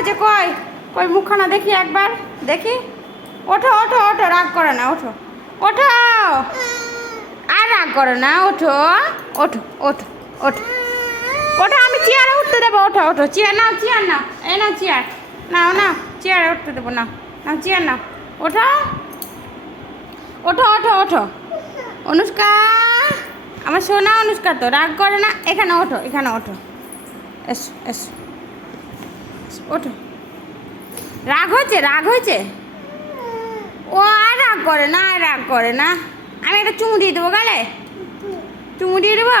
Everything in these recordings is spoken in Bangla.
হয়েছে? কই কই মুখখানা দেখি একবার, দেখি। ওঠো ওঠো ওঠো, রাগ করে না, ওঠো ওঠো, আর রাগ করো না, ওঠো ওঠো ওঠো ওঠো ওঠো। আমি চেয়ারে উঠতে দেবো, ওঠো ওঠো। চেয়ার নাও, চেয়ার নাও, এই নাও চেয়ার, নাও নাও, চেয়ারে উঠতে দেবো, নাও নাও চেয়ার নাও, ওঠো ওঠো ওঠো ওঠো। অনুষ্কা, আমার সোনা অনুষ্কা তো রাগ করে না। এখানে ওঠো, এখানে ওঠো, এসো এসো, ওঠো। রাগ হয়েছে, রাগ হয়েছে। ও আর রাগ করে না, আর রাগ করে না। আমি একটা চুমু দিয়ে দেবো গালে, চুমু দিয়ে দেবো।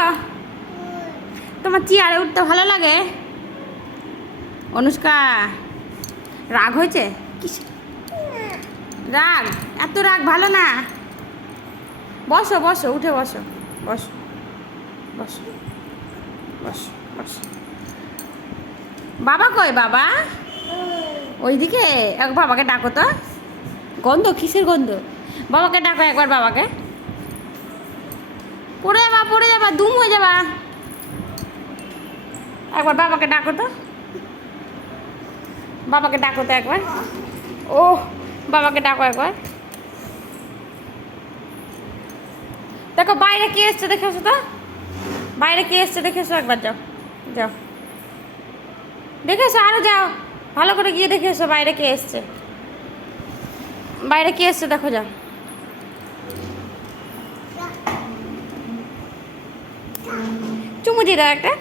তোমার চেয়ারে উঠতে ভালো লাগে? অনুষ্কা, রাগ হয়েছে? কিসের রাগ? এত রাগ ভালো না। বসো বসো, উঠে বসো, বসো বসো বসো বসো। বাবা কই? বাবা ওইদিকে। এক বাবাকে ডাকো তো। গন্ধ, কিসের গন্ধ? বাবাকে ডাকো একবার, বাবাকে। পড়ে যাবা, পড়ে যাবা, দুম হয়ে যাবা। একবার বাবাকে ডাকো তো, বাবাকে ডাকো তো একবার। ও বাবাকে ডাকো একবার। দেখো বাইরে কে এসছে, দেখেছো তো? বাইরে কে এসছে দেখেছো? একবার যাও, যাও দেখেছো, আরো যাও, ভালো করে গিয়ে দেখেছো বাইরে কে এসছে। বাইরে কে এসছে দেখো, যাও। চুমু দিয়ে দাও একটা।